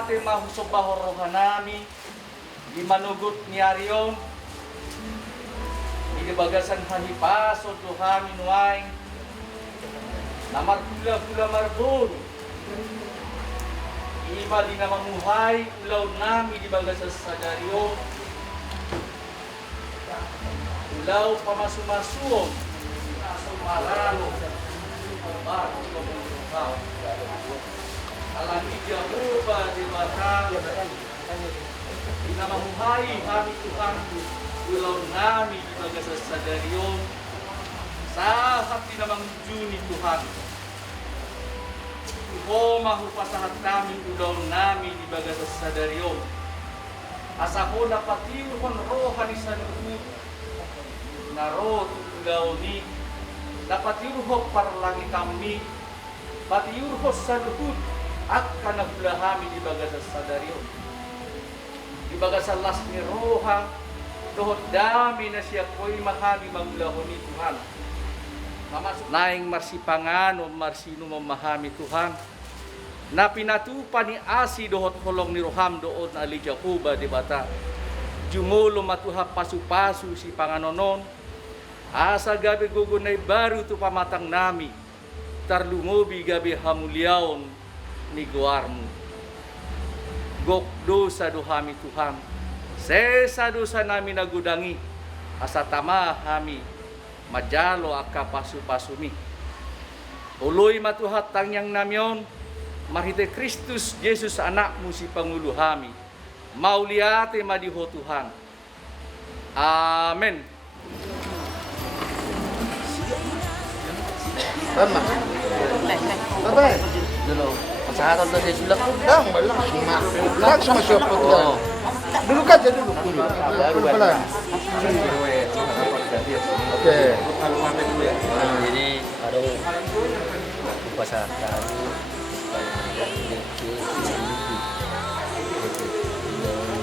ate mahusubah rohanami di manugut ni Arion di bagasan hanipaso Tuhan minuain namar pula marbun iba di namang muhay ulaw nami di bagasan sadaryo ulaw pamasumasuong aso maralo baru kemudian alam dia berubah di mata di nama muhai kami Tuhan ulau nami di bagasa sadarion sahat di nama juni Tuhan mahu pasahat kami ulau nami di bagasa sadarion asako dapat tiuhon rohani sanuhut narot ulau ni dapat tiuhon parlangi kami pati tiuhon sanuhut akan nabulahami di bagasa sadarion di bagasa las ni roha dohot dami na siya ko'y mahami magulahon ni Tuhan mamasok naing marsipangan o marsino mamahami Tuhan na pinatupa ni asi dohot holong ni roham doon ali Jacoba di bata jumulo matuha pasu-pasu si panganonon asa gabi gugunay baru tu pamatang nami tarlungobi gabi hamulyaon ni guarmu gok dosa dohami Tuhan sesa dosa nami nagudangi asa tama hami majalo akka pasu-pasumi uloy matuhat tangyang namyon marhite Kristus Yesus anakmu si Pangulo hami mauliate madiho Tuhan amen. Tama. Bye-bye. Dulu, pasahatan na sa sulak ko. Lang, lang sumasyopot ka. Dulu ka dyan, dulu. Dulu pala. Oke. Jadi, ada pasahatan.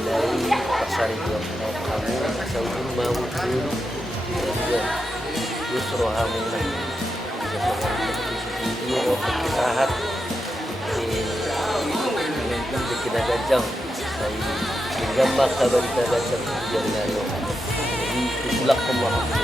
Dari pasar itu kamu saudara mau dulu. Justru kami sahat di kita gajang sehingga maka berita gajang jangan jadi itulah pemahaman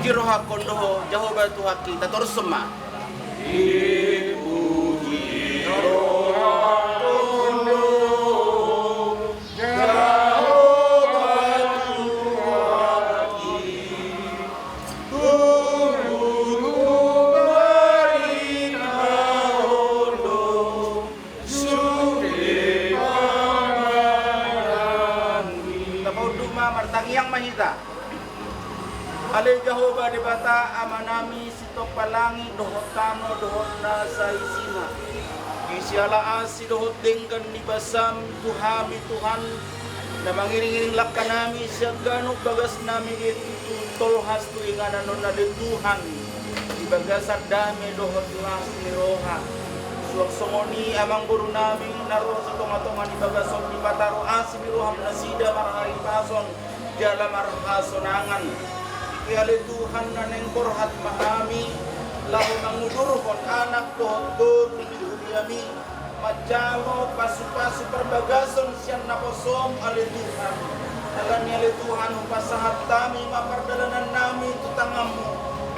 Dipuji roh hakon doho Jehovah Tuhan kita terus semua. Dipuji roh hakon doho Jehovah Tuhan kita. Tunggu barina ondo sude pamarani. Tapoduma martangiang mahita. Ale Jehovah debata amanami sitok palangi dohot kano dohot nasa isina. Gisiala asi dohot denggan di basam Tuhami Tuhan. Na mangiring-iring lakanami siya ganok bagas nami itu tolhas tu inganan nona de Tuhan. Di bagasar dami dohot las ni roha. Suang songoni amang guru nami naroh sa tonga-tonga di bagasong di bataro asi ni roham nasida marahari pason. Jala marahasonangan. Kali Tuhan naneng korhat mahami lahu mangudurhon anak dohor dihuriami majalo pasu-pasu perbagason sian naposom ali Tuhan alani ali Tuhan upasahat tami mapardalanan nami tutangamu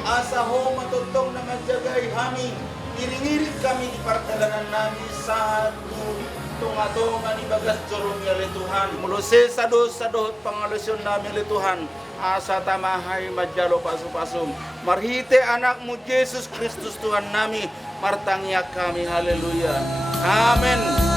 asa ho matuntong na majagai hami iring-iring kami di pardalanan nami satu tunga-tunga ni bagas jorong ali Tuhan mulose sado-sado pangalusyon nami ali Tuhan asa tamahay majalo pasum-pasum marhite anakmu Yesus Kristus Tuhan nami martangya kami haleluya amin.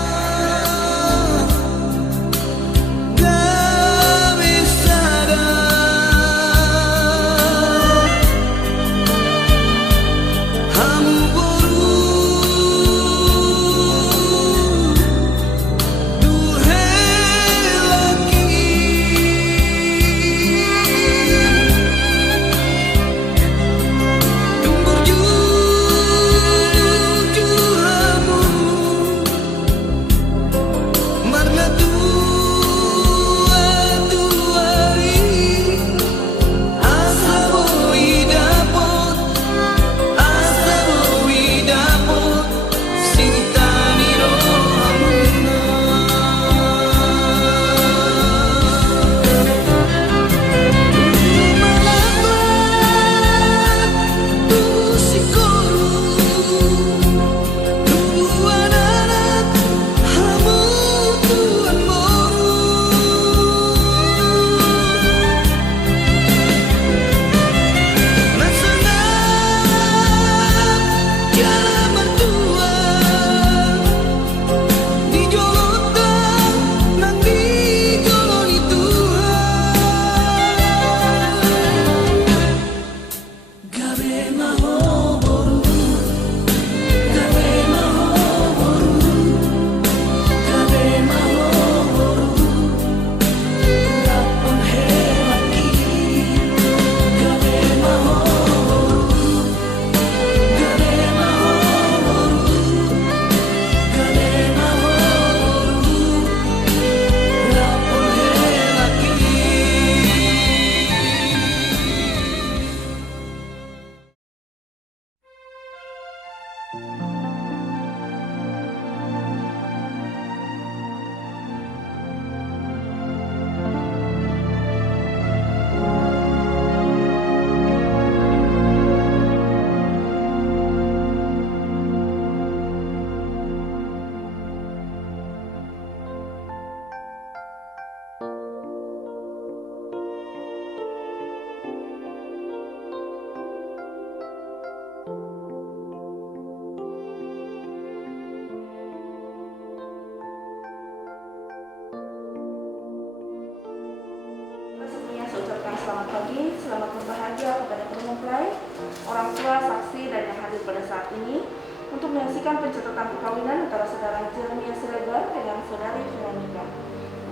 Selamat pagi, selamat berbahagia kepada penumpang, orang tua, saksi, dan yang hadir pada saat ini untuk menyaksikan pencatatan perkawinan antara saudara Jeremia Siregar dengan saudari Veronica.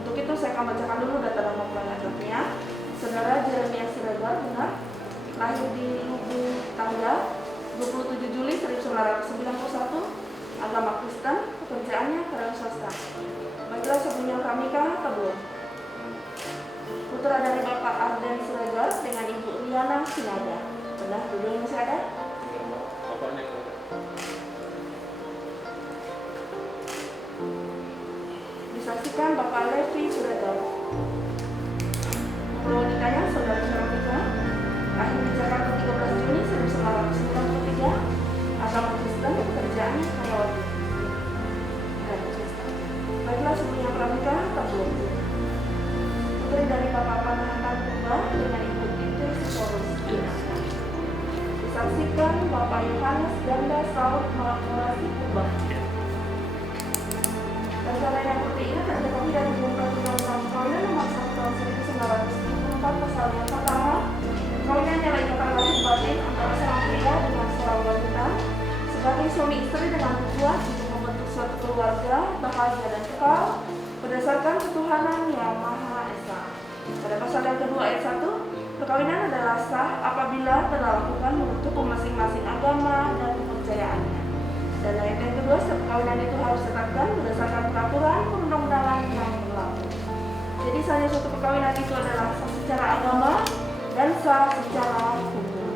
Untuk itu saya akan bacakan dulu data dan mempelai lengkapnya. Saudara Jeremia Siregar benar, lahir di Lubuk tanggal 27 Juli 1991, agama Kristen, pekerjaannya karyawan swasta. Majelis sebelumnya Veronica Kabul. Putra dari Bapak Arden Siregar dengan Ibu Liana Sinaga. Benar, dua-duanya masih ada? Disaksikan Bapak Levi Siregar. Untuk wanitanya, saudara Veronica, lahir di Jakarta saksikan Bapak Yohanes Ganda Saud Melaporasi Kubah. Rencana yang seperti ini terdapat kami dari Peraturan Perkawinan Nomor 1 Tahun 1974 Pasal yang pertama, perkawinan adalah ikatan lahir batin antara seorang pria dengan seorang wanita sebagai suami istri dengan tujuan untuk membentuk suatu keluarga bahagia dan kekal berdasarkan ketuhanan yang Maha Esa. Pada pasal yang kedua ayat 1, perkawinan adalah sah apabila telah dilakukan menurut masing-masing agama dan kepercayaannya. Dan ayat yang kedua, setiap perkawinan itu harus ditetapkan berdasarkan peraturan perundang-undangan yang berlaku. Jadi sahnya suatu perkawinan itu adalah sah secara agama dan sah secara hukum.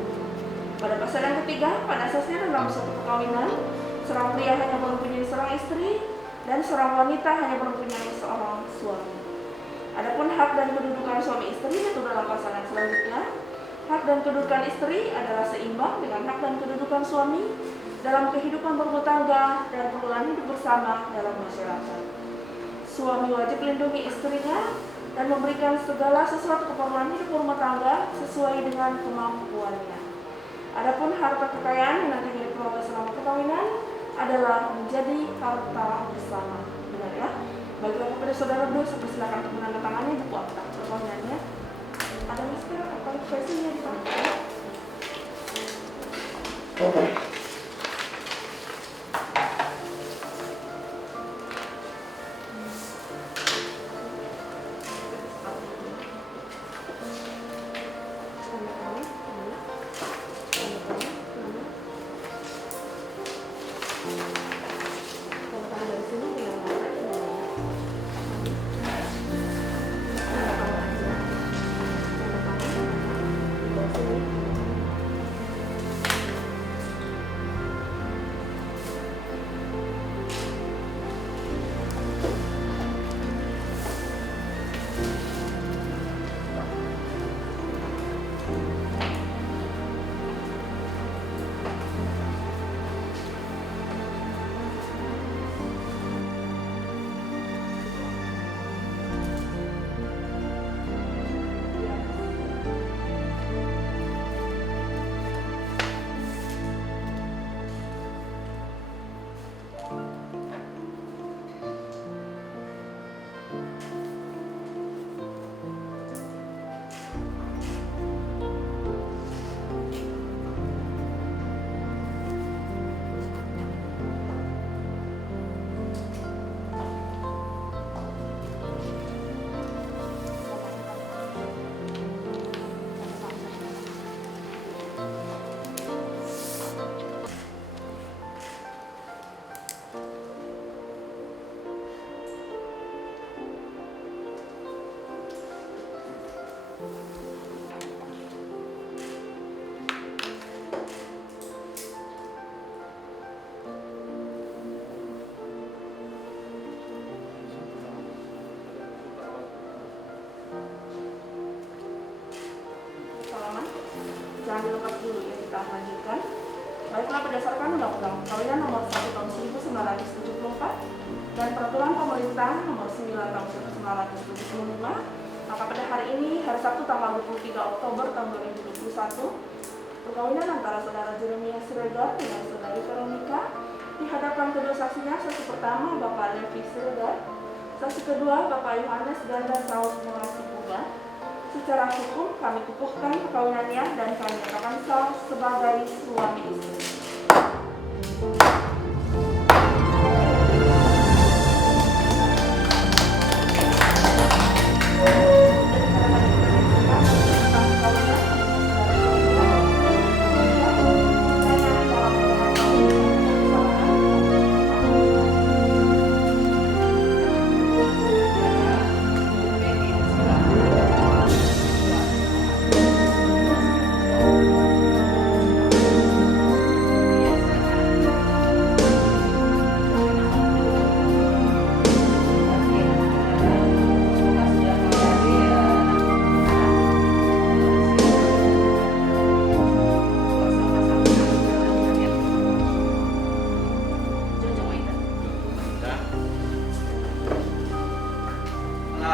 Pada pasal yang ketiga, pada asasnya dalam suatu perkawinan, seorang pria hanya mempunyai seorang istri dan seorang wanita hanya mempunyai seorang suami. Adapun hak dan kedudukan suami istri itu dalam pasal yang selanjutnya. Hak dan kedudukan istri adalah seimbang dengan hak dan kedudukan suami dalam kehidupan berumah tangga dan pergaulan hidup bersama dalam masyarakat. Suami wajib melindungi istrinya dan memberikan segala sesuatu keperluan hidup berumah tangga sesuai dengan kemampuannya. Adapun harta kekayaan yang nantinya diperoleh selama perkawinan adalah menjadi harta bersama. Benar ya? Bagi kepada saudara berdua, silakan untuk menandatangani buku akta perkawinannya. Ada masker atau versinya di sana? Jangan dilepas dulu ya, kita lanjutkan. Baiklah, berdasarkan Undang-Undang Perkawinan Nomor 1 Tahun 1974 dan Peraturan Pemerintah Nomor 9 Tahun 1975, maka pada hari ini, hari Sabtu tanggal 23 Oktober tahun 2021, perkawinan antara saudara Jeremia Siregar dengan saudari Veronica dihadapkan kedua saksinya. Saksi pertama Bapak Levi Siregar, saksi kedua Bapak Yohanes Ganda Saud Melaporasi Kubah. Secara hukum kami kukuhkan perkawinannya dan kami nyatakan sah sebagai suami istri.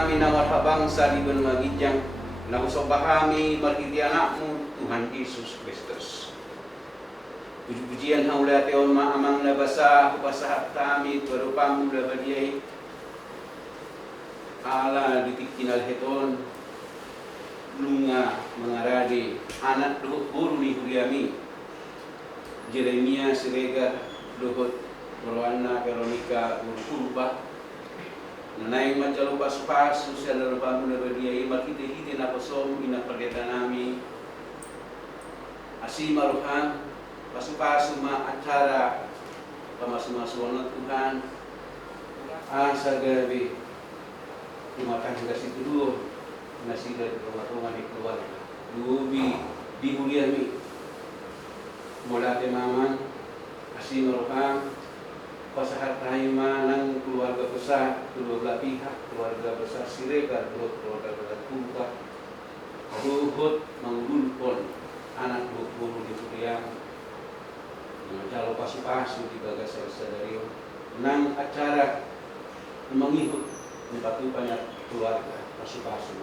Nami nawat bangsa di ben magijang, nausok bahami margiti anakmu Tuhan Yesus Kristus. Puji-pujian haula teon ma amang na basa upasahat kami berupang mula badiay ala ditikkinal heton lunga mengaradi anak duhut guru ni huriami Jeremia Siregar duhut Rowana Veronica Urba Nanay macalo pas-pas sosial na lupa mula badiay makita-hiti na pasom ina pagkita nami asima ruhan pasu-pasu ma acara pamas-masuan Tuhan asa gabi lumakan juga si kedua nasi dari rumah-rumah di keluarga dubi dihuliami mulate maman asima ruhan pasahat tahima nang keluarga besar kedua belah pihak keluarga besar Siregar keluarga besar Kuba ruhut menggulpon anak guru di Suriang Jalo pasu-pasu di bagas dari nang acara mengikut banyak keluarga pasu-pasu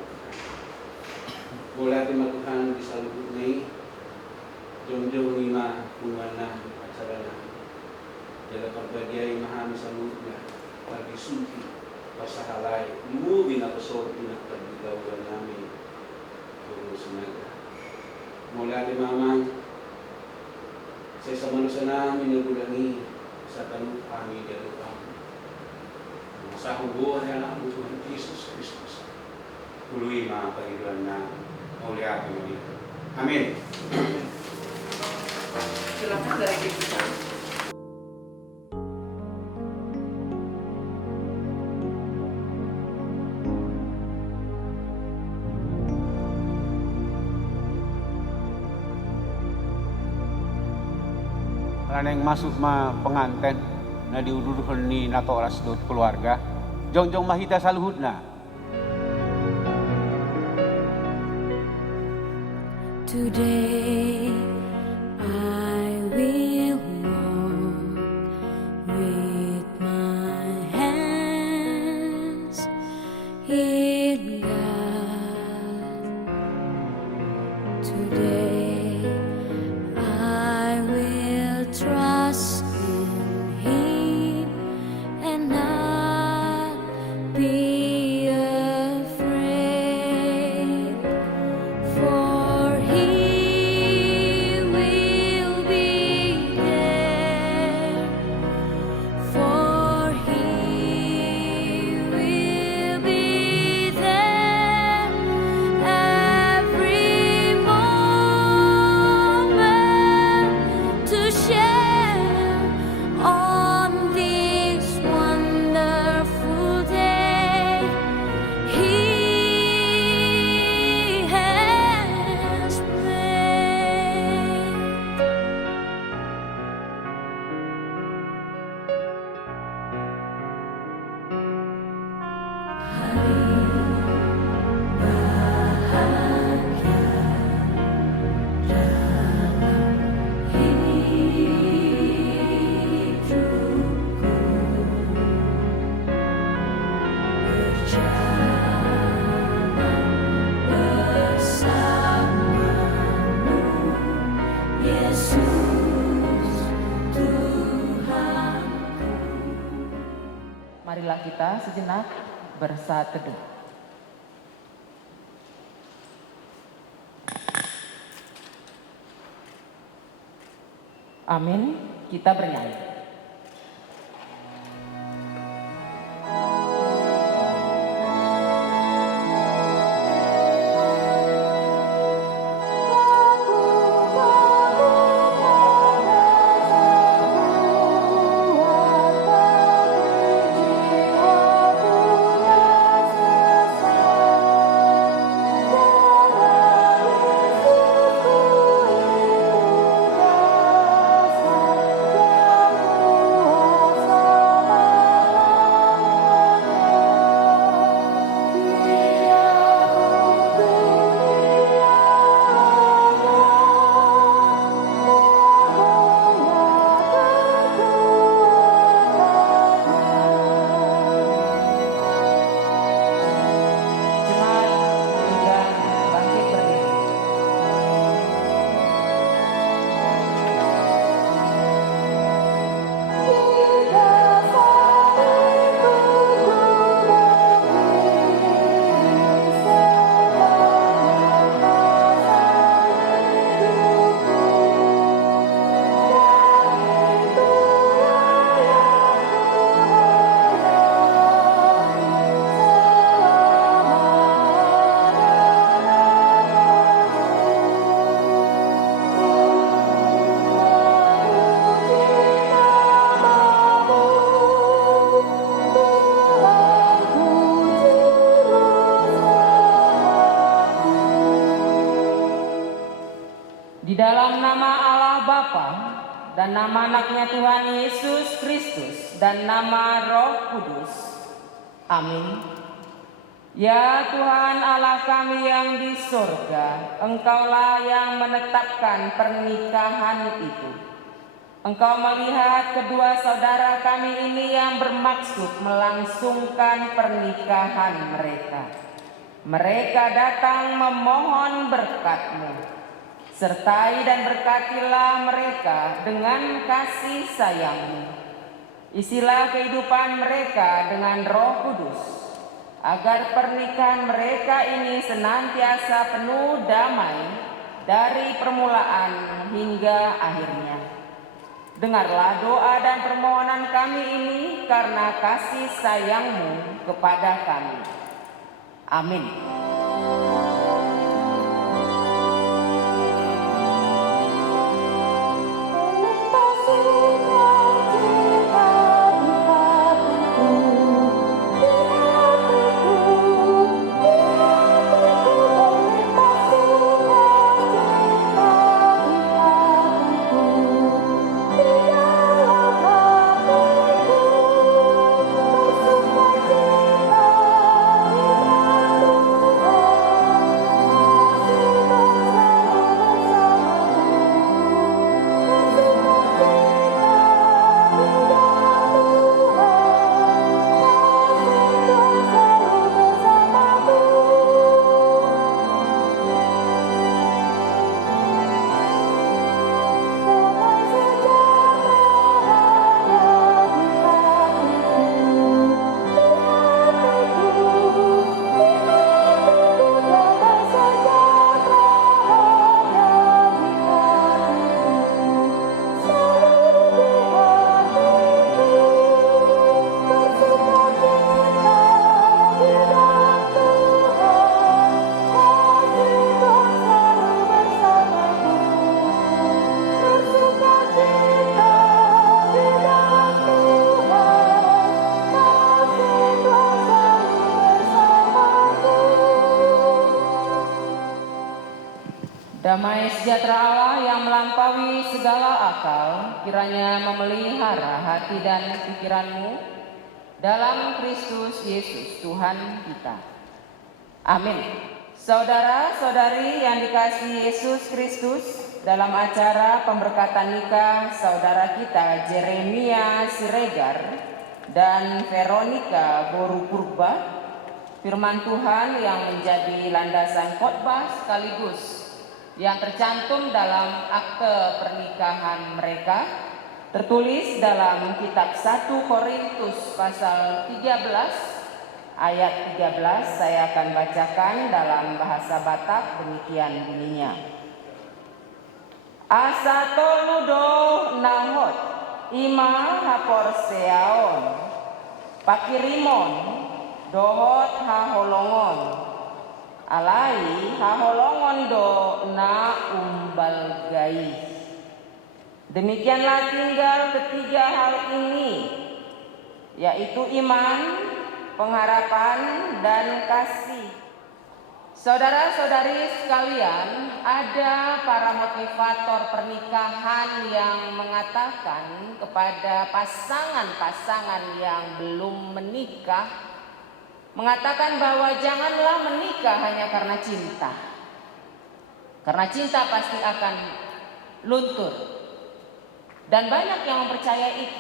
mulai terima Tuhan di saluhut ini jom-jom lima mengenang acara dalam perbagian mahami salutnya bagi suci pasahalai mu bina pesor bina pergaulan nami guru senaga mulai di mamang saya sama nusana menyugulangi sa tanong kami di lupang sa hubuhan na ang Tuhan Jesus Kristus uluy mga paghiduan na muli ating muli. Amin. Silakan dari kita. Karena yang masuk pengantin na diududuhan ni nato oras dot keluarga jongjong mahita saluhutna. Today I will walk with my hands in God. Today I will trust in Him and not be afraid, for He will be there, for He will be there every moment to share on this wonderful day He has made. Marilah kita sejenak bersaat teduh. Amin, kita bernyanyi. Di dalam nama Allah Bapa dan nama anaknya Tuhan Yesus Kristus dan nama Roh Kudus. Amin. Ya Tuhan Allah kami yang di surga, Engkaulah yang menetapkan pernikahan itu. Engkau melihat kedua saudara kami ini yang bermaksud melangsungkan pernikahan mereka. Mereka datang memohon berkat-Mu. Sertai dan berkatilah mereka dengan kasih sayang-Mu. Isilah kehidupan mereka dengan Roh Kudus, agar pernikahan mereka ini senantiasa penuh damai dari permulaan hingga akhirnya. Dengarlah doa dan permohonan kami ini karena kasih sayang-Mu kepada kami. Amin. Damai sejahtera Allah yang melampaui segala akal, kiranya memelihara hati dan pikiranmu dalam Kristus Yesus Tuhan kita. Amin. Saudara-saudari yang dikasihi Yesus Kristus, dalam acara pemberkatan nikah saudara kita Jeremia Siregar dan Veronica Borupurba, firman Tuhan yang menjadi landasan khotbah sekaligus yang tercantum dalam akte pernikahan mereka tertulis dalam kitab 1 Korintus pasal 13 ayat 13. Saya akan bacakan dalam bahasa Batak, demikian bunyinya. Asa toludo nahot ima haporseaon pakirimon dohot haholongon alai haholongon do na umbal gai. Demikianlah tinggal ketiga hal ini, yaitu iman, pengharapan, dan kasih. Saudara-saudari sekalian, ada para motivator pernikahan yang mengatakan kepada pasangan-pasangan yang belum menikah, mengatakan bahwa janganlah menikah hanya karena cinta. Karena cinta pasti akan luntur. Dan banyak yang mempercayai itu.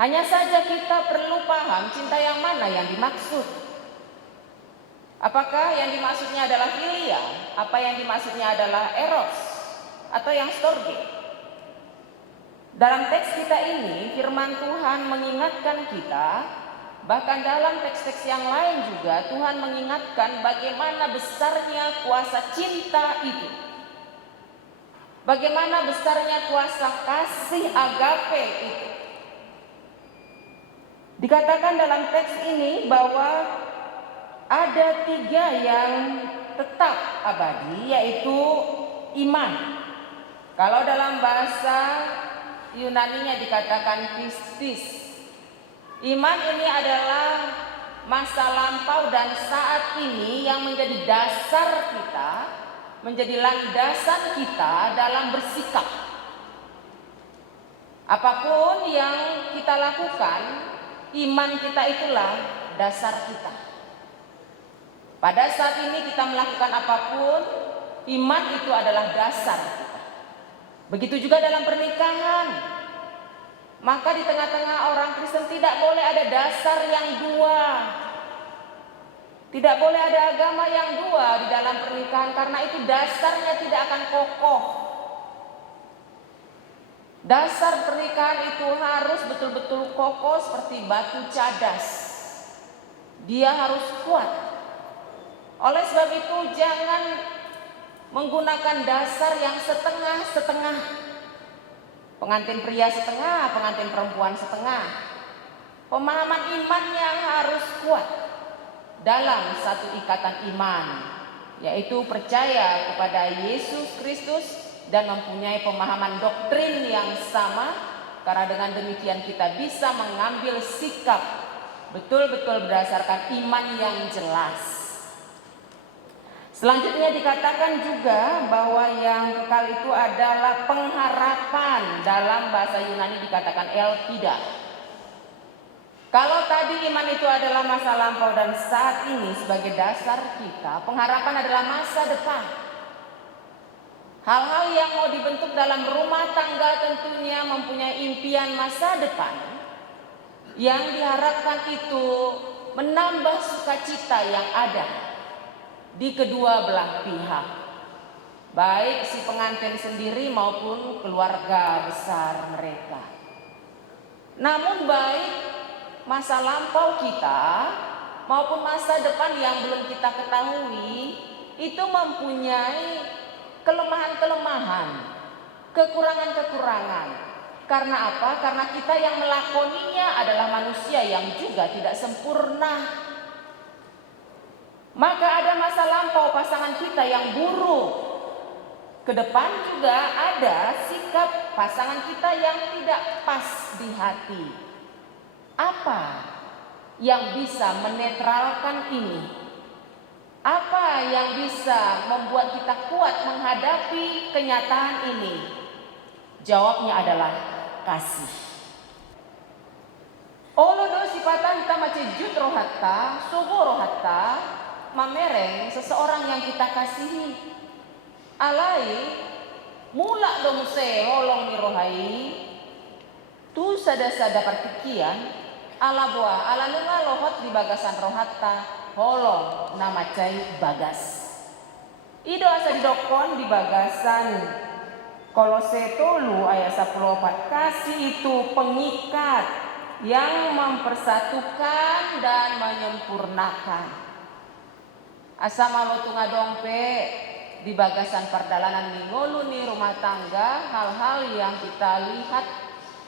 Hanya saja kita perlu paham cinta yang mana yang dimaksud. Apakah yang dimaksudnya adalah filia? Apa yang dimaksudnya adalah eros? Atau yang storge? Dalam teks kita ini, firman Tuhan mengingatkan kita, bahkan dalam teks-teks yang lain juga Tuhan mengingatkan bagaimana besarnya kuasa cinta itu. Bagaimana besarnya kuasa kasih agape itu. Dikatakan dalam teks ini bahwa ada tiga yang tetap abadi, yaitu iman. Kalau dalam bahasa Yunaninya dikatakan pistis. Iman ini adalah masa lampau dan saat ini yang menjadi dasar kita menjadi landasan kita dalam bersikap. Apapun yang kita lakukan, iman kita itulah dasar kita. Pada saat ini kita melakukan apapun, iman itu adalah dasar kita. Begitu juga dalam pernikahan. Maka di tengah-tengah orang Kristen tidak boleh ada dasar yang dua. Tidak boleh ada agama yang dua di dalam pernikahan, karena itu dasarnya tidak akan kokoh. Dasar pernikahan itu harus betul-betul kokoh seperti batu cadas. Dia harus kuat. Oleh sebab itu jangan menggunakan dasar yang setengah-setengah. Pengantin pria setengah, pengantin perempuan setengah. Pemahaman imannya harus kuat dalam satu ikatan iman, yaitu percaya kepada Yesus Kristus dan mempunyai pemahaman doktrin yang sama, karena dengan demikian kita bisa mengambil sikap betul-betul berdasarkan iman yang jelas. Selanjutnya dikatakan juga bahwa yang kekal itu adalah pengharapan. Dalam bahasa Yunani dikatakan elpida. Kalau tadi iman itu adalah masa lampau dan saat ini sebagai dasar kita, pengharapan adalah masa depan. Hal-hal yang mau dibentuk dalam rumah tangga tentunya mempunyai impian masa depan yang diharapkan itu menambah sukacita yang ada di kedua belah pihak, baik si pengantin sendiri maupun keluarga besar mereka. Namun baik masa lampau kita maupun masa depan yang belum kita ketahui itu mempunyai kelemahan-kelemahan, kekurangan-kekurangan. Karena apa? Karena kita yang melakoninya adalah manusia yang juga tidak sempurna. Maka ada masa lampau pasangan kita yang buruk. Ke depan juga ada sikap pasangan kita yang tidak pas di hati. Apa yang bisa menetralkan ini? Apa yang bisa membuat kita kuat menghadapi kenyataan ini? Jawabnya adalah kasih. Olodo sipata hita macejut rohatta, sogo rohatta, mamereng seseorang yang kita kasihi. Alai mula domuse holong ni rohai tu sada-sada partikian ala buah ala nunga lohot di bagasan rohatta holong namacai bagas. Ido asa didokon di bagasan Kolose 3 ayat 14. Kasih itu pengikat yang mempersatukan dan menyempurnakan. Asama lo tunga dompe di bagasan perdalanan mingolu nih rumah tangga, hal-hal yang kita lihat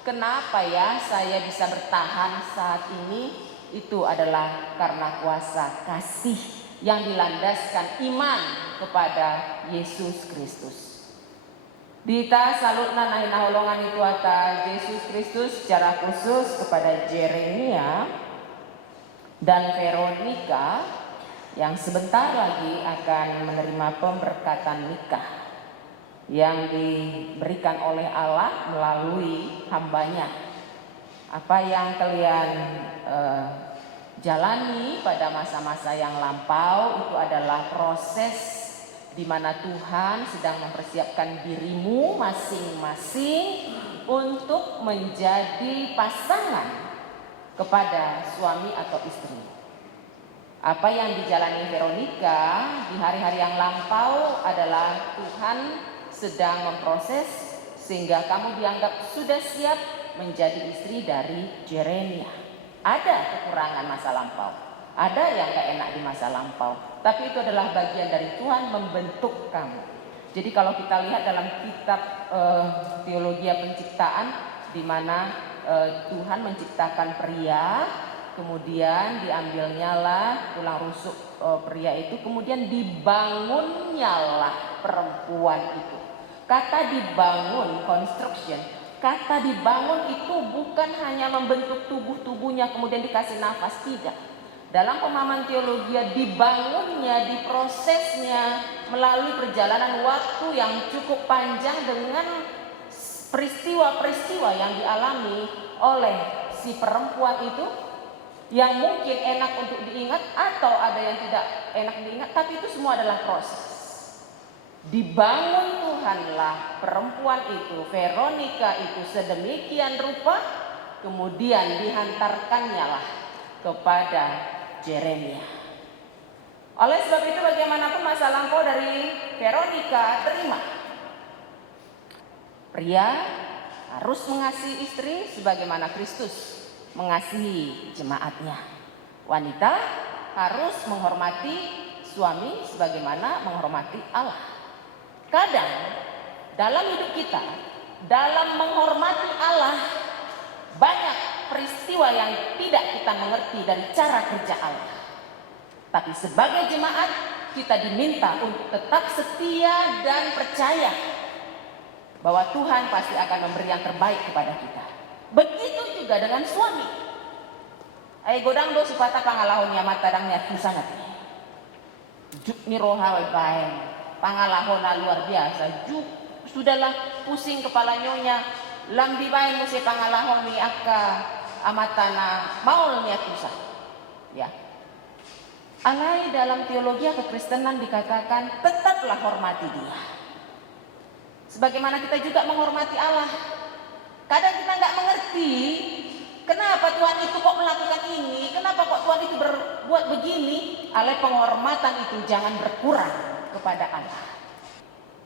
kenapa ya saya bisa bertahan saat ini, itu adalah karena kuasa kasih yang dilandaskan iman kepada Yesus Kristus. Dita salutna nahina holongan itu atas Yesus Kristus secara khusus kepada Jeremia dan Veronica yang sebentar lagi akan menerima pemberkatan nikah yang diberikan oleh Allah melalui hambanya. Apa yang kalian jalani pada masa-masa yang lampau itu adalah proses di mana Tuhan sedang mempersiapkan dirimu masing-masing untuk menjadi pasangan kepada suami atau istri. Apa yang dijalani Veronica di hari-hari yang lampau adalah Tuhan sedang memproses sehingga kamu dianggap sudah siap menjadi istri dari Jeremia. Ada kekurangan masa lampau, ada yang gak enak di masa lampau, tapi itu adalah bagian dari Tuhan membentuk kamu. Jadi kalau kita lihat dalam kitab teologi penciptaan di mana Tuhan menciptakan pria, kemudian diambilnyalah tulang rusuk pria itu, kemudian dibangunnyalah perempuan itu. Kata dibangun, construction, kata dibangun itu bukan hanya membentuk tubuhnya kemudian dikasih nafas, tidak. dalam pemahaman teologi dibangunnya, diprosesnya melalui perjalanan waktu yang cukup panjang dengan peristiwa-peristiwa yang dialami oleh si perempuan itu, yang mungkin enak untuk diingat atau ada yang tidak enak diingat, tapi itu semua adalah proses. Dibangun Tuhanlah perempuan itu, Veronica itu sedemikian rupa, kemudian dihantarkannya lah kepada Yeremia. Oleh sebab itu bagaimanapun masa lampau dari Veronica terima. Pria harus mengasihi istri sebagaimana Kristus mengasihi jemaatnya. Wanita harus menghormati suami sebagaimana menghormati Allah. Kadang dalam hidup kita, dalam menghormati Allah, banyak peristiwa yang tidak kita mengerti dari cara kerja Allah. Tapi sebagai jemaat kita diminta untuk tetap setia dan percaya bahwa Tuhan pasti akan memberi yang terbaik kepada kita. Begitu juga dengan suami. Godang do sipata pangalahon ya matadangnya tu sangat. Juk ni roha bae. Pangalahon luar biasa. Juk sudahlah pusing kepala nyonya. Lambi bae musi pangalahon ni akka amatana maul ni atusa. Ya. Alai dalam teologi kekristenan dikatakan tetaplah hormati dia. Sebagaimana kita juga menghormati Allah. Kadang kita nggak mengerti kenapa Tuhan itu kok melakukan ini, kenapa kok Tuhan itu berbuat begini. Alai penghormatan itu jangan berkurang kepada Allah.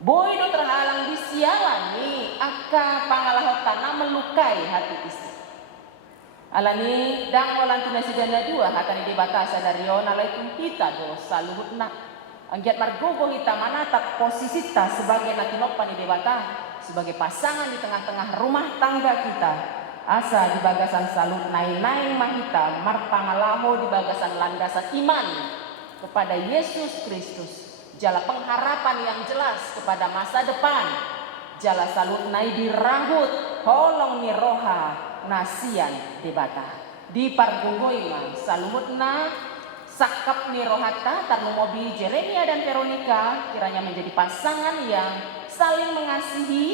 Boy do terhalang disialani akka pangalahotana melukai hati istri. Alani dang walan tunasidana dua hatani dibatasa dari alai kita dosa luhutna. Anggiat margogo kita manatap posisita sebagai natinopani dewata, sebagai pasangan di tengah-tengah rumah tangga kita. Asa di bagasan salut naing-naing mahita marpangalaho di bagasan landasan iman kepada Yesus Kristus. Jala pengharapan yang jelas kepada masa depan. Jala salut nai dirahut holong ni roha nasian debata. Di pargogoima saluhutna sakap ni rohata tarno mobi Yeremia dan Veronica kiranya menjadi pasangan yang saling mengasihi.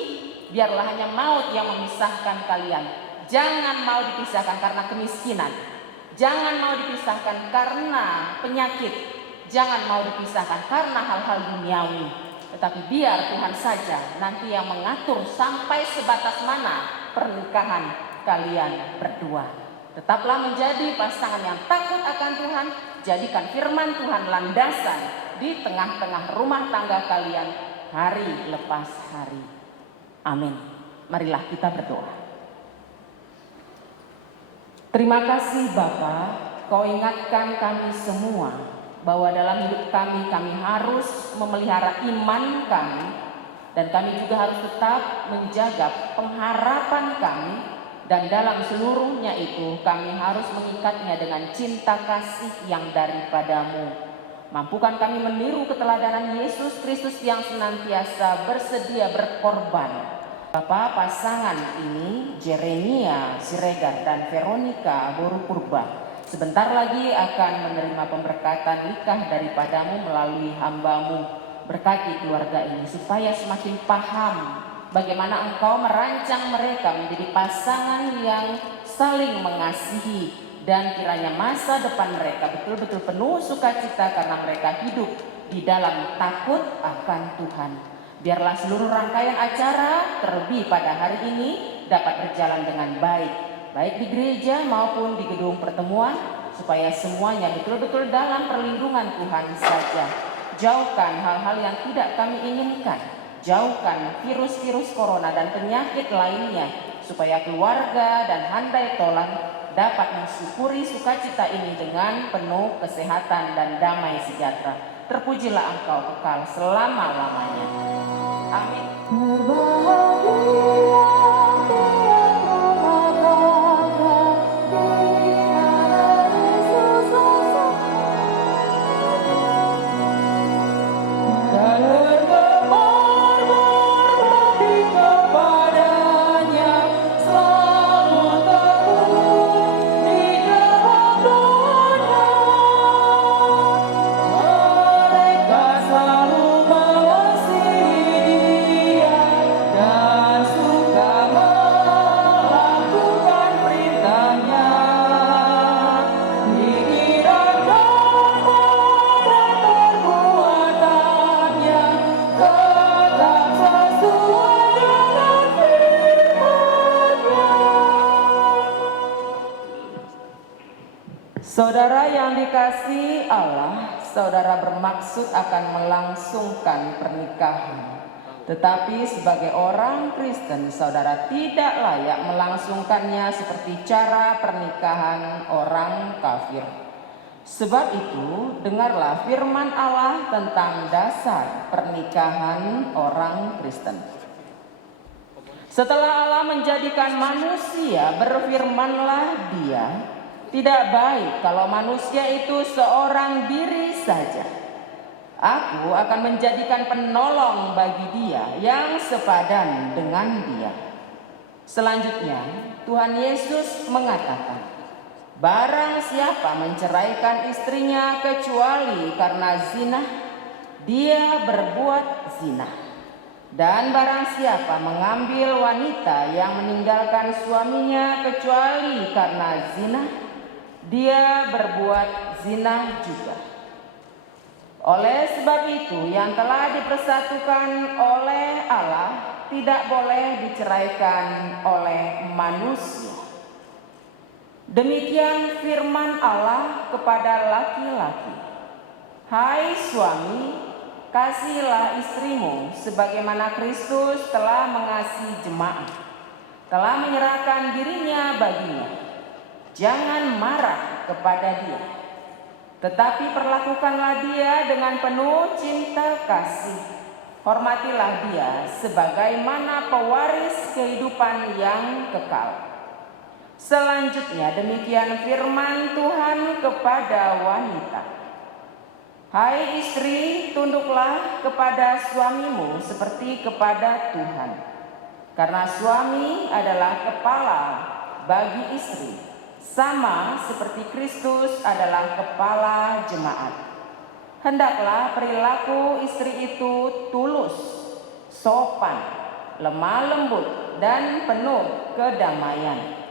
Biarlah hanya maut yang memisahkan kalian. Jangan mau dipisahkan karena kemiskinan. Jangan mau dipisahkan karena penyakit. Jangan mau dipisahkan karena hal-hal duniawi. Tetapi biar Tuhan saja nanti yang mengatur sampai sebatas mana pernikahan kalian berdua. Tetaplah menjadi pasangan yang takut akan Tuhan. Jadikan firman Tuhan landasan di tengah-tengah rumah tangga kalian hari lepas hari. Amin. Marilah kita berdoa. Terima kasih Bapa, Kau ingatkan kami semua bahwa dalam hidup kami harus memelihara iman kami, dan kami juga harus tetap menjaga pengharapan kami, dan dalam seluruhnya itu kami harus mengikatnya dengan cinta kasih yang daripadamu. Mampukan kami meniru keteladanan Yesus Kristus yang senantiasa bersedia berkorban. Bapa, pasangan ini Yeremia Siregar dan Veronica Boru Purba sebentar lagi akan menerima pemberkatan nikah daripadamu melalui hambamu. Berkati keluarga ini supaya semakin paham bagaimana Engkau merancang mereka menjadi pasangan yang saling mengasihi, dan kiranya masa depan mereka betul-betul penuh sukacita karena mereka hidup di dalam takut akan Tuhan. Biarlah seluruh rangkaian acara terlebih pada hari ini dapat berjalan dengan baik, baik di gereja maupun di gedung pertemuan, supaya semuanya betul-betul dalam perlindungan Tuhan saja. Jauhkan hal-hal yang tidak kami inginkan. Jauhkan virus-virus corona dan penyakit lainnya, supaya keluarga dan handai tolan dapat mensyukuri sukacita ini dengan penuh kesehatan dan damai sejahtera. Terpujilah Engkau kekal selama-lamanya. Amin. Selalu teguh di dalam doanya. Saudara yang dikasihi Allah, saudara bermaksud akan melangsungkan pernikahan. Tetapi sebagai orang Kristen, saudara tidak layak melangsungkannya seperti cara pernikahan orang kafir. Sebab itu, dengarlah firman Allah tentang dasar pernikahan orang Kristen. Setelah Allah menjadikan manusia, berfirmanlah Dia, tidak baik kalau manusia itu seorang diri saja. Aku akan menjadikan penolong bagi dia yang sepadan dengan dia. Selanjutnya, Tuhan Yesus mengatakan, barang siapa menceraikan istrinya kecuali karena zina, dia berbuat zina. Dan barang siapa mengambil wanita yang meninggalkan suaminya kecuali karena zina, dia berbuat zina juga. Oleh sebab itu, yang telah dipersatukan oleh Allah tidak boleh diceraikan oleh manusia. Demikian firman Allah kepada laki-laki. Hai suami, kasihilah istrimu sebagaimana Kristus telah mengasihi jemaat, telah menyerahkan dirinya baginya. Jangan marah kepada dia, tetapi perlakukanlah dia dengan penuh cinta kasih. Hormatilah dia sebagaimana pewaris kehidupan yang kekal. Selanjutnya demikian firman Tuhan kepada wanita. Hai istri, tunduklah kepada suamimu seperti kepada Tuhan. Karena suami adalah kepala bagi istri, sama seperti Kristus adalah kepala jemaat. Hendaklah perilaku istri itu tulus, sopan, lemah lembut, dan penuh kedamaian.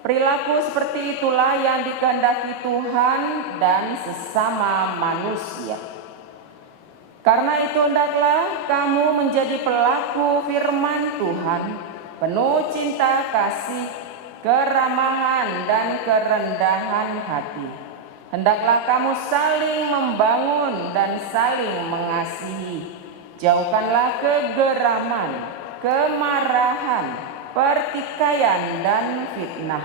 Perilaku seperti itulah yang dikehendaki Tuhan dan sesama manusia. Karena itu hendaklah kamu menjadi pelaku firman Tuhan, penuh cinta kasih, keramahan dan kerendahan hati. Hendaklah kamu saling membangun dan saling mengasihi. Jauhkanlah kegeraman, kemarahan, pertikaian dan fitnah.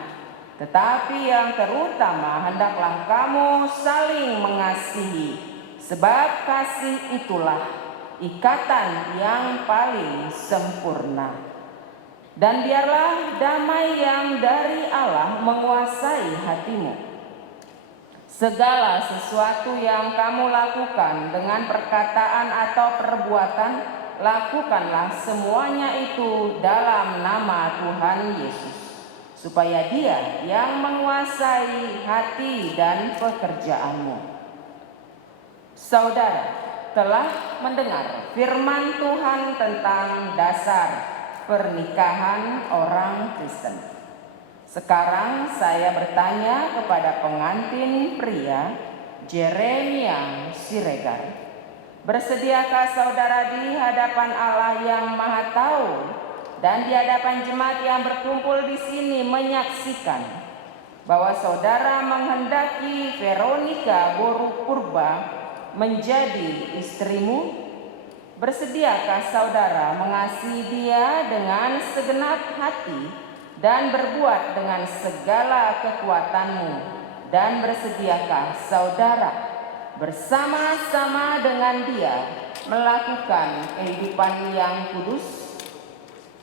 Tetapi yang terutama hendaklah kamu saling mengasihi, sebab kasih itulah ikatan yang paling sempurna. Dan biarlah damai yang dari Allah menguasai hatimu. Segala sesuatu yang kamu lakukan dengan perkataan atau perbuatan, lakukanlah semuanya itu dalam nama Tuhan Yesus, supaya Dia yang menguasai hati dan pekerjaanmu. Saudara telah mendengar firman Tuhan tentang dasar pernikahan orang Kristen. Sekarang saya bertanya kepada pengantin pria, Jeremia Siregar. Bersediakah saudara di hadapan Allah yang Maha Tahu dan di hadapan jemaat yang berkumpul di sini menyaksikan bahwa saudara menghendaki Veronica Boru Purba menjadi istrimu? Bersediakah saudara mengasihi dia dengan segenap hati dan berbuat dengan segala kekuatanmu? Dan bersediakah saudara bersama-sama dengan dia melakukan kehidupan yang kudus?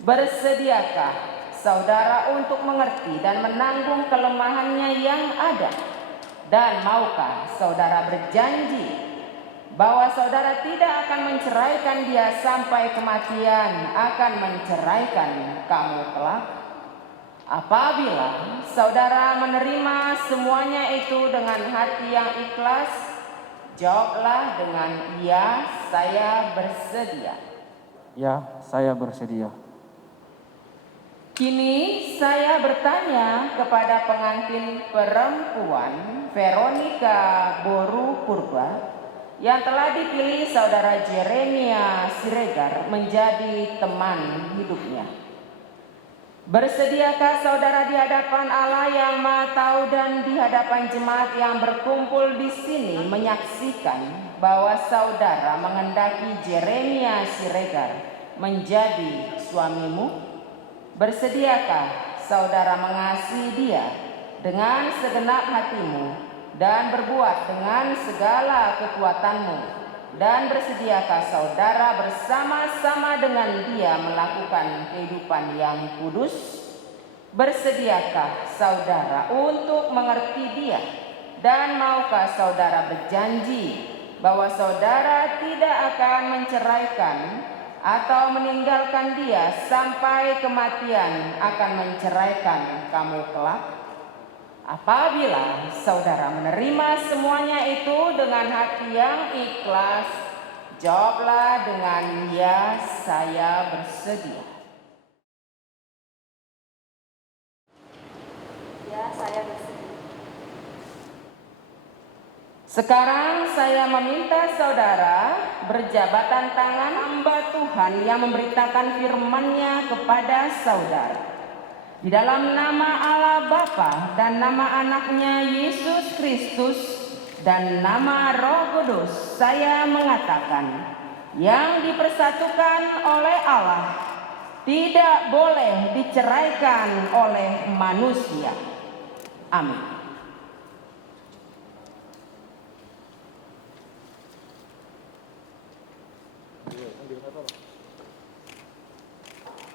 Bersediakah saudara untuk mengerti dan menanggung kelemahannya yang ada? Dan maukah saudara berjanji bahwa saudara tidak akan menceraikan dia sampai kematian akan menceraikan kamu kelak? Apabila saudara menerima semuanya itu dengan hati yang ikhlas, jawablah dengan ya, saya bersedia. Ya, saya bersedia. Kini saya bertanya kepada pengantin perempuan Veronica Boru Purba yang telah dipilih saudara Jeremia Siregar menjadi teman hidupnya. Bersediakah saudara di hadapan Allah yang Maha Tahu dan di hadapan jemaat yang berkumpul di sini menyaksikan bahwa saudara menghendaki Jeremia Siregar menjadi suamimu? Bersediakah saudara mengasihi dia dengan segenap hatimu dan berbuat dengan segala kekuatanmu, dan bersediakah saudara bersama-sama dengan dia melakukan kehidupan yang kudus? Bersediakah saudara untuk mengerti dia, dan maukah saudara berjanji bahwa saudara tidak akan menceraikan atau meninggalkan dia sampai kematian akan menceraikan kamu kelak? Apabila saudara menerima semuanya itu dengan hati yang ikhlas, jawablah dengan ya, saya bersedia. Ya, saya bersedia. Sekarang saya meminta saudara berjabatan tangan hamba Tuhan yang memberitakan firman-Nya kepada saudara. Di dalam nama Allah Bapa dan nama Anaknya Yesus Kristus dan nama Roh Kudus, saya mengatakan, yang dipersatukan oleh Allah tidak boleh diceraikan oleh manusia. Amin.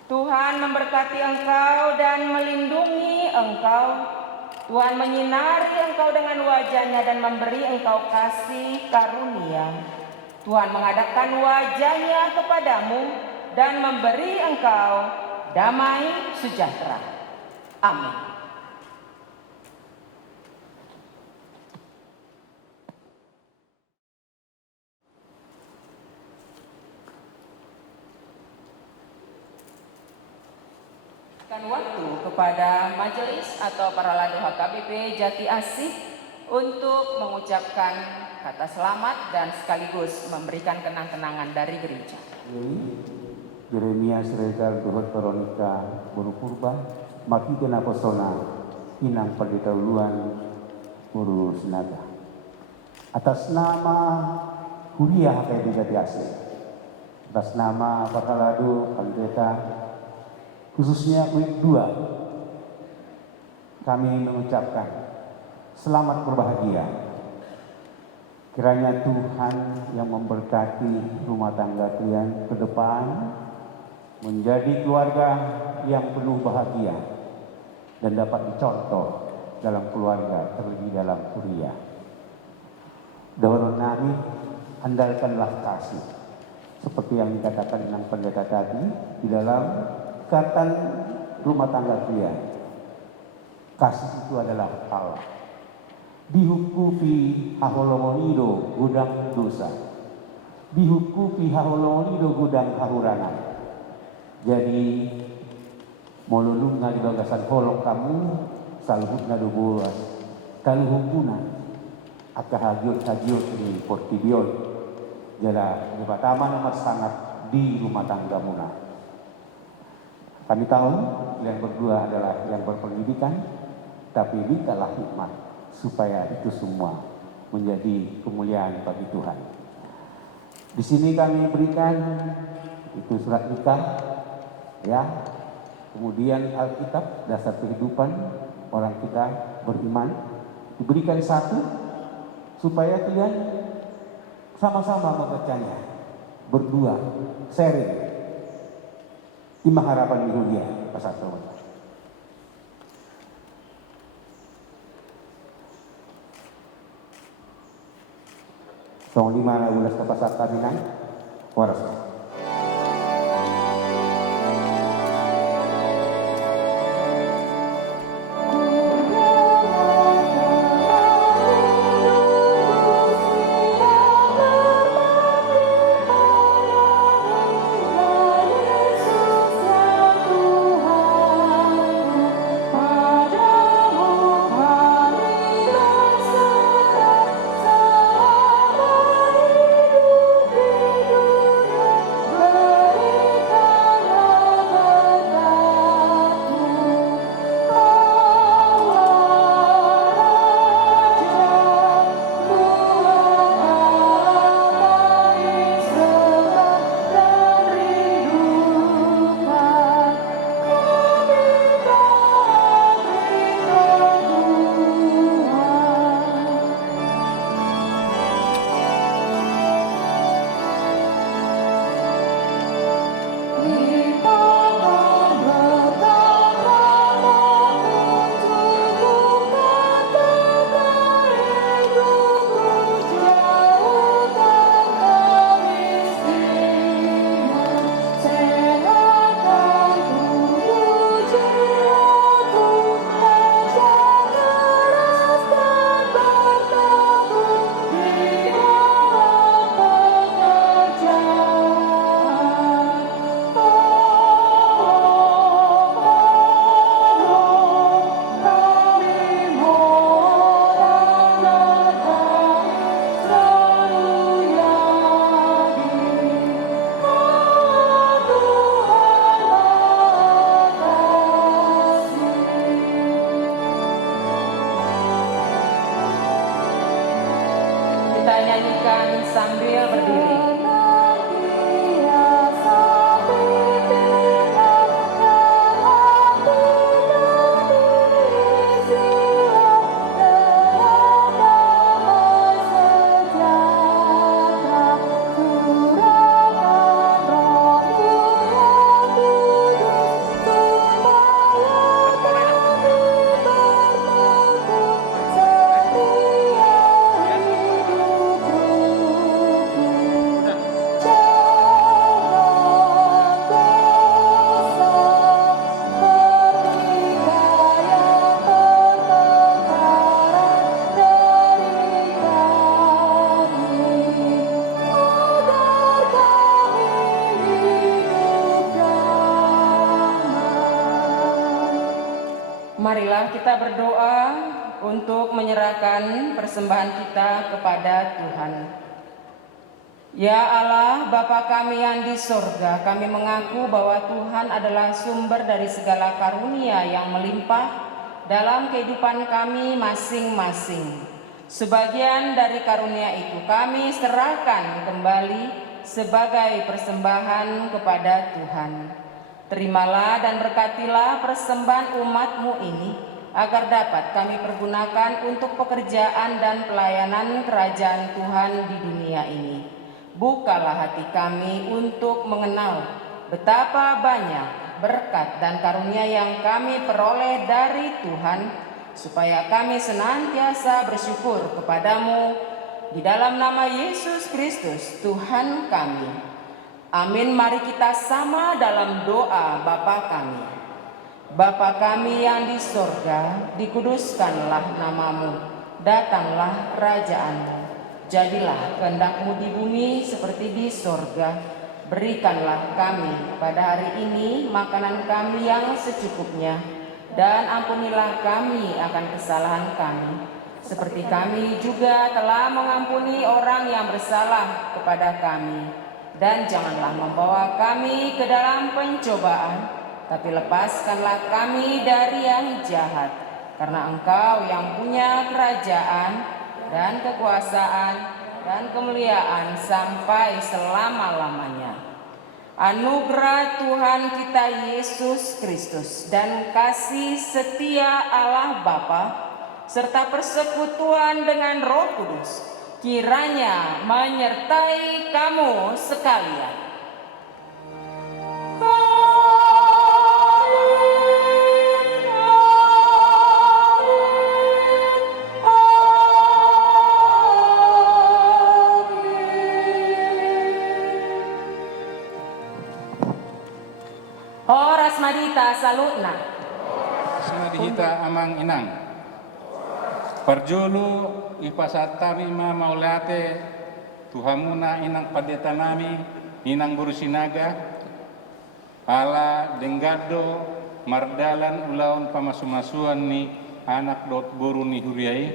Tuhan memberkati engkau dan melindungi engkau. Tuhan menyinari engkau dengan wajah-Nya dan memberi engkau kasih karunia. Tuhan menghadapkan wajah-Nya kepadamu dan memberi engkau damai sejahtera. Amin. Waktu kepada majelis atau para ladau HKBP Jati Asih untuk mengucapkan kata selamat dan sekaligus memberikan kenang-kenangan dari gereja. Jeremia Siregar Duhut Veronica Buru Purba Makiten Aposona Inang Pendeta Uluan Guru Sinaga. Atas nama Kuliah HKBP Jati Asih, atas nama para ladau pendeta khususnya week 2, kami mengucapkan selamat berbahagia. Kiranya Tuhan yang memberkati rumah tangga kalian ke depan menjadi keluarga yang penuh bahagia dan dapat dicontoh dalam keluarga, terlebih dalam kuliah. Doa kami, andalkanlah kasih seperti yang dikatakan dengan pendeta tadi di dalam ikatan rumah tangga kalian. Kasih itu adalah Allah. Dihukupi haholomonido gudang dosa. Dihukupi haholomonido gudang hahurangan. Jadi molulung nga di bagasan holok kamu salhut na dubuas. Kaluhukunan akahagyot-hagyot ni Portibion. Jala di pertama nomor sangat di rumah tangga muna. Kami tahu yang berdua adalah yang berpendidikan, tapi mintalah hikmat supaya itu semua menjadi kemuliaan bagi Tuhan. Di sini kami berikan itu surat nikah, ya, kemudian Alkitab dasar kehidupan orang kita beriman diberikan satu supaya kalian sama-sama membacanya berdua, sharing. Lima harapan Yehudia pasal 1. Tong 5 ke pasal kaminan waras. Marilah kita berdoa untuk menyerahkan persembahan kita kepada Tuhan. Ya Allah, Bapa kami yang di sorga, kami mengaku bahwa Tuhan adalah sumber dari segala karunia yang melimpah dalam kehidupan kami masing-masing. Sebagian dari karunia itu kami serahkan kembali sebagai persembahan kepada Tuhan. Terimalah dan berkatilah persembahan umat-Mu ini, agar dapat kami pergunakan untuk pekerjaan dan pelayanan kerajaan Tuhan di dunia ini. Bukalah hati kami untuk mengenal betapa banyak berkat dan karunia yang kami peroleh dari Tuhan, supaya kami senantiasa bersyukur kepadamu di dalam nama Yesus Kristus Tuhan kami. Amin. Mari kita sama dalam doa Bapa kami. Bapa kami yang di sorga, dikuduskanlah namamu, datanglah kerajaanmu, jadilah kehendak-Mu di bumi seperti di sorga. Berikanlah kami pada hari ini makanan kami yang secukupnya, dan ampunilah kami akan kesalahan kami, seperti kami juga telah mengampuni orang yang bersalah kepada kami. Dan janganlah membawa kami ke dalam pencobaan, tapi lepaskanlah kami dari yang jahat. Karena Engkau yang punya kerajaan dan kekuasaan dan kemuliaan sampai selama-lamanya. Anugerah Tuhan kita Yesus Kristus dan kasih setia Allah Bapa serta persekutuan dengan Roh Kudus kiranya menyertai kamu sekalian. Horas madita salutna. Semadihita amang inang. Parjulu ipasatami ma maulate tuhamuna inang padeta nami inang burusinaga ala denggado mardalan ulaun pamasumasuan ni anak dot buru ni huriai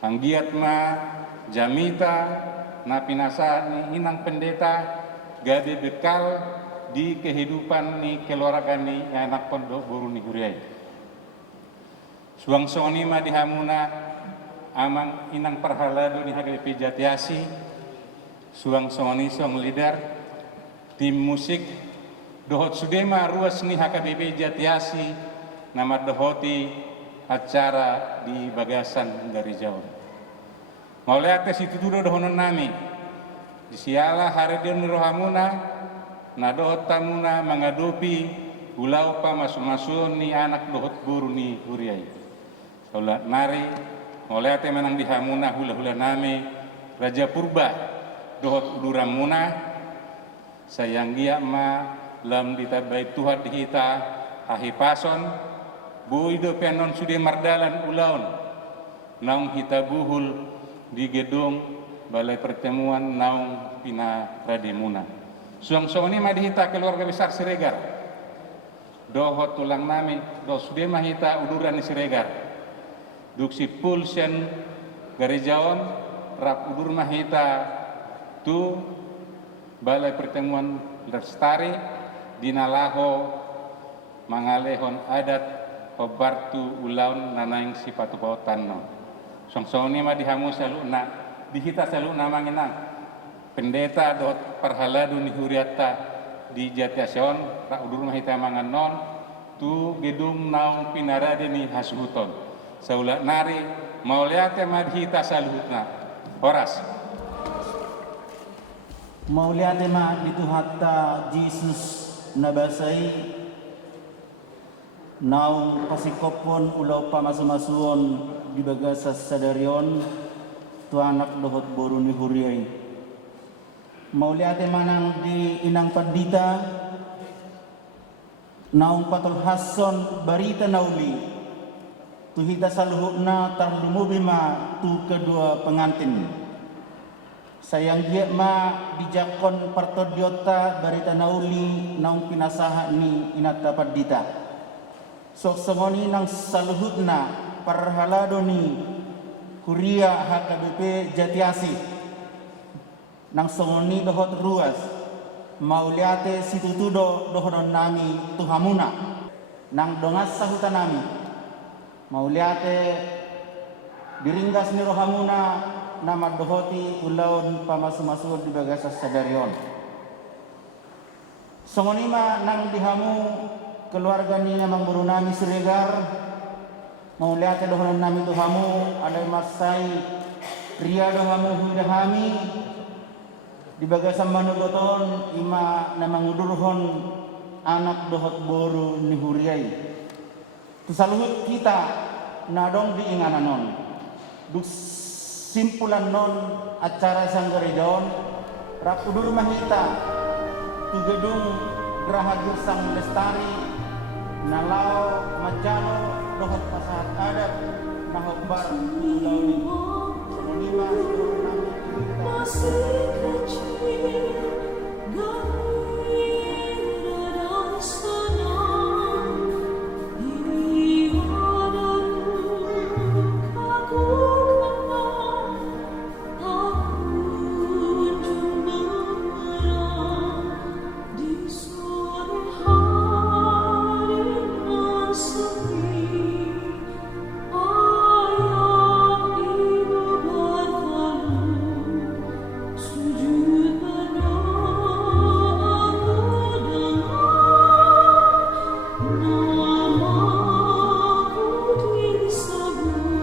anggiat ma jamita na pinasa ni inang pendeta gade bekal di kehidupan ni keluarga ni anak pondok buru ni huriai. Suang soni ma dihamuna amang inang parhalado ni HKBP Jatiasi, suang soni suang leader tim musik dohot sudema ruas ni HKBP Jatiasi nama dohoti acara di Bagasan dari jauh. Mauleate situ dulu dohonon nami di siala hari dia rohamuna na dohot tamuna mengadupi ulau pa masuk-masuk ni anak dohot buru ni huriai. Ulat nari, oleh menang dihamuna hula-hula nami Raja Purba dohot uduramuna sayang dia ma lam ditabai Tuhan dihita ahipason buido penon sudah mardalan ulaun naung hita buhul di gedung balai pertemuan naung pina radimuna suang-suang ini madihita keluarga besar Siregar dohot tulang nami doh sudah mahita uduran di Siregar duksi pulsen garejaon rap udur mahita tu balai pertemuan lestari dinalaho mangalehon adat pebartu ulaun nanaing sipatu pautan no song-song ni mah dihamu saluna dihita saluna manginang pendeta dot parhaladu ni huriata di Jatiasion rak udur mahita manganon tu gedung naung pinarade ni hasuhuton saulat nari mauliate madhita saluhutna horas mauliate ma dituhatta Jesus nabasai naung pasikopon ulau pamasumasuon di Bagasas sadarion tu anak dohot boru ni huriai mauliate manang di inang padita naung patol hason barita nauli tuhita saluhukna tarlumubima tu kedua pengantin sayang dia ma bijakon partodiota barita nauli naung pinasaha ni inata padita sok semoni nang saluhutna parhaladoni Kuria HKBP Jatiasi nang semoni dohot ruas mauliate situtudo dohodon nami tuhamuna nang dongas sahutan nami mauliate diringgas ni rohamuna nama dohoti ulaun pamasu-masu di bagasa sadarion songonima nang dihamu keluarga ni namang buru nami Siregar mauliate dohodon nami tuhamu alai masai ria dohamu hudahami di bagasan manugoton ima namang udurhon anak dohot boru ni huriai tusaluhut kita nadong diinganan non duk simpulan non acara sanggarejon rapudur mahita tu gedung Geraha Gersang Lestari nalau majano dohot pasahat adat nahokbar ulauni sonima Masih kecil, gairah sana, ini adalah aku kenal, aku cuma di sore hari yang sepi, ayah ibu berlalu. Sujud pada aku dengar namaku disebut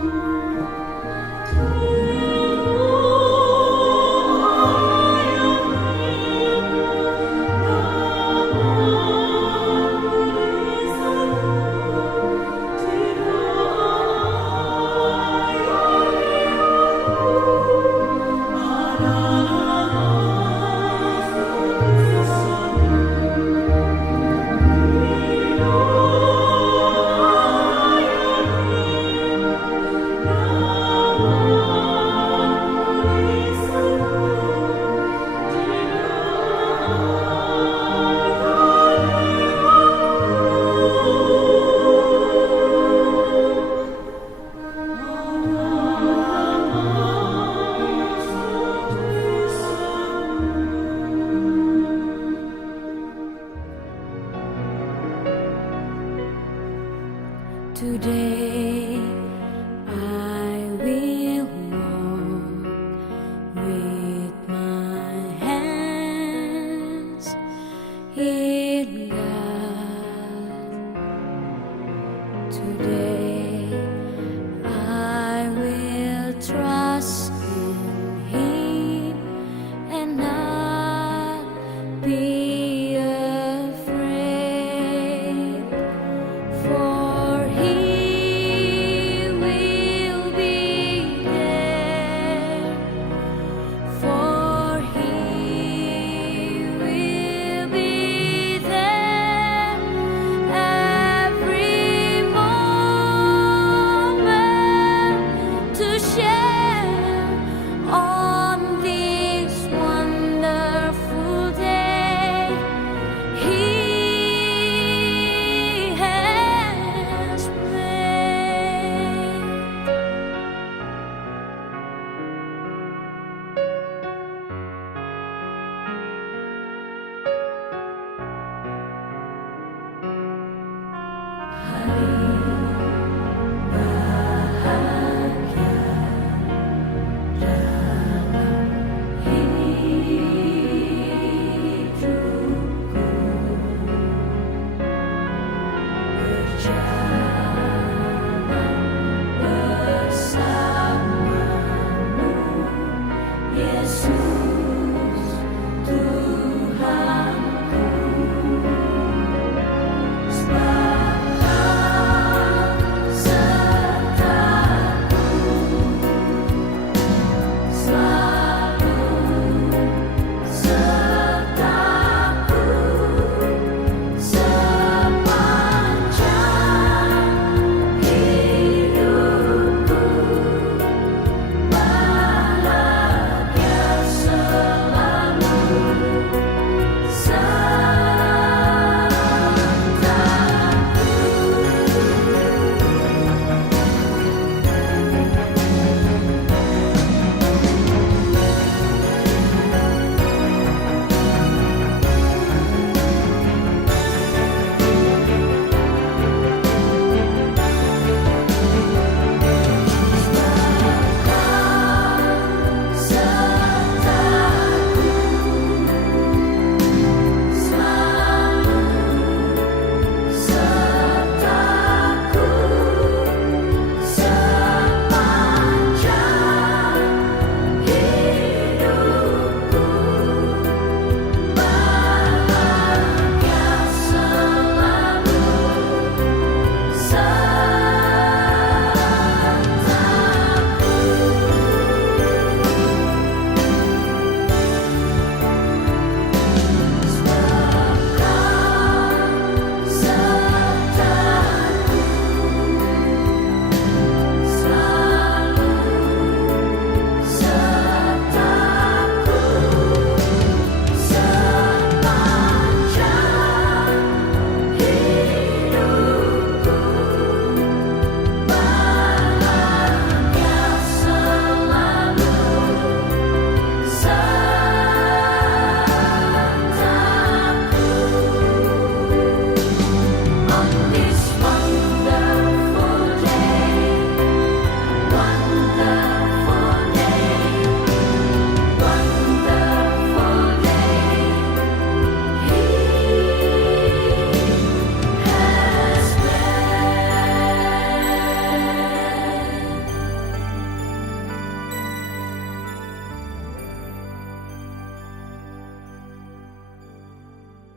Today